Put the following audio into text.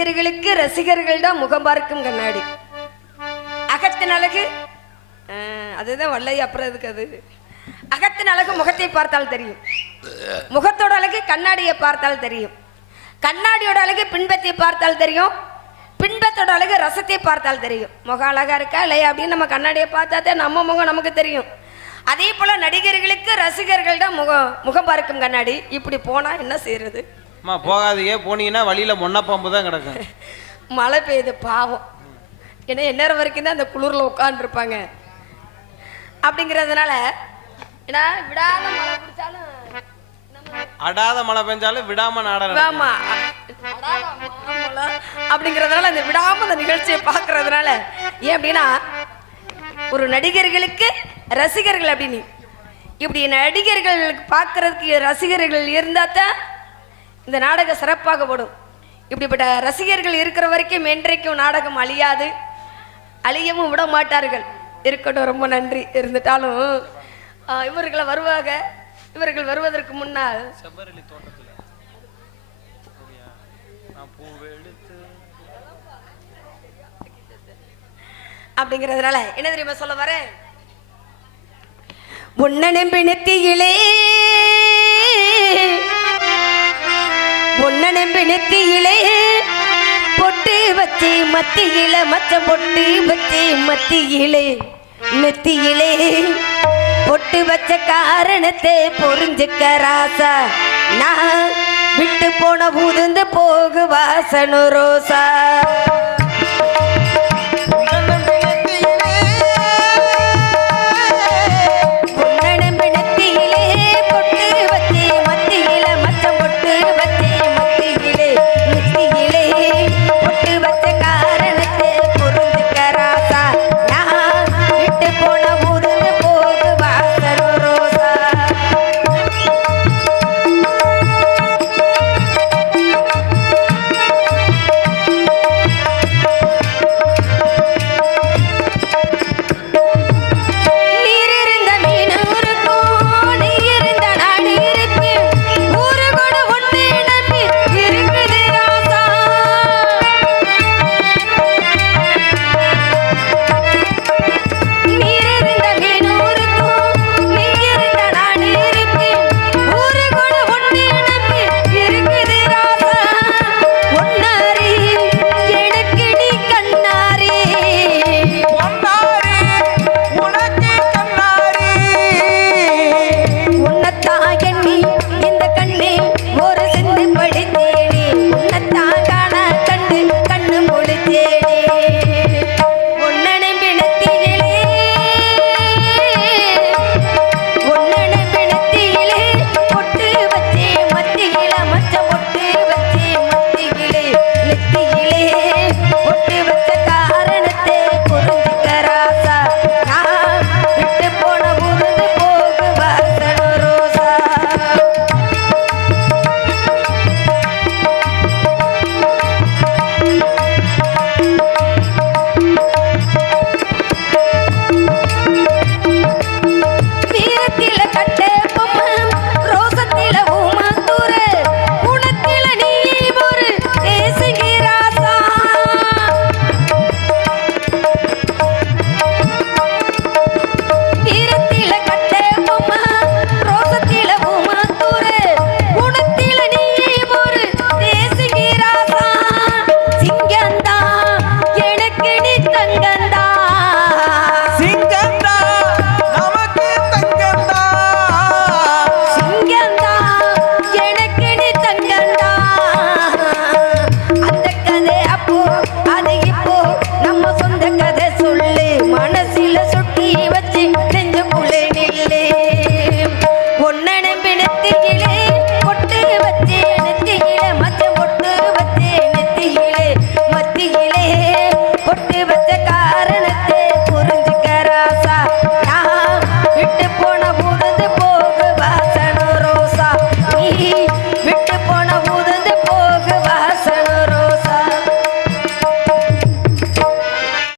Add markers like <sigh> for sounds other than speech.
ரசிகர்களுக்கு ரசிகர்கள் தான் முகம் பார்க்கும் கண்ணாடி. அகத்தின் அழகு அதுதான் வல்லை அப்புறம் எதுக்கு அது? அகத்தின் அழகு முகத்தை பார்த்தால் தெரியும். முகத்தோட அழகு கண்ணாடியை பார்த்தால் தெரியும். கண்ணாடியோட அழகு பின்பத்தை பார்த்தால் தெரியும். பின்பத்தோட அழகு ரசத்தை பார்த்தால் தெரியும். முகம் அழகா இருக்கா இல்லையா அப்படின்னு நம்ம கண்ணாடியை பார்த்தாதே நம்ம முகம் நமக்கு தெரியும். அதே போல நடிகர்களுக்கு ரசிகர்கள் தான் முகம் முகம் பார்க்கும் கண்ணாடி. இப்படி போனா என்ன செய்யறது? அம்மா போகாதீங்க. போனீங்கன்னா வழியில மொன்ன பாம்பு தான் கிடக்கும். <laughs> மழை பெய்யுது பாவம். ஏன்னா எந்நேரம் வரைக்கும் தான் அந்த குளிரில் உட்காந்துருப்பாங்க அப்படிங்கிறதுனால ஏன்னா விடாத மழை பிடிச்சாலும் அடாத மழை பெஞ்சாலும் விடாம நாடகம் ஆமா. அப்படிங்கிறதுனால அந்த விடாம அந்த நிகழ்ச்சியை பார்க்கறதுனால ஏன் அப்படின்னா ஒரு நடிகர்களுக்கு ரசிகர்கள் அப்படின்னு. இப்படி நடிகர்கள் பார்க்கறதுக்கு ரசிகர்கள் இருந்தால் தான் இந்த நாடகம் சிறப்பாக ஓடும். இப்படிப்பட்ட ரசிகர்கள் இருக்கிற வரைக்கும் என்றைக்கும் நாடகம் அழியாது. அழியவும் விட மாட்டார்கள். இருக்கட்டும் ரொம்ப நன்றி. இருந்துட்டாலும் இவர்களை வருவாங்க இவர்கள் வருவதற்கு முன்னால். அப்படிங்கிறதுனால என்ன தெரியுமா சொல்ல வரேன்? உன்னனும் பிணத்தியிலே உன்னனும் நெத்தியிலே பொட்டு வச்சு மத்தியில மச்ச பொட்டு வச்சு மத்தியிலே நெத்தியிலே பொட்டு வச்ச காரணத்தை பொறிஞ்சுக்க ராசா. நான் விட்டு போன உதிர்ந்து போகு வாசனு ரோசா.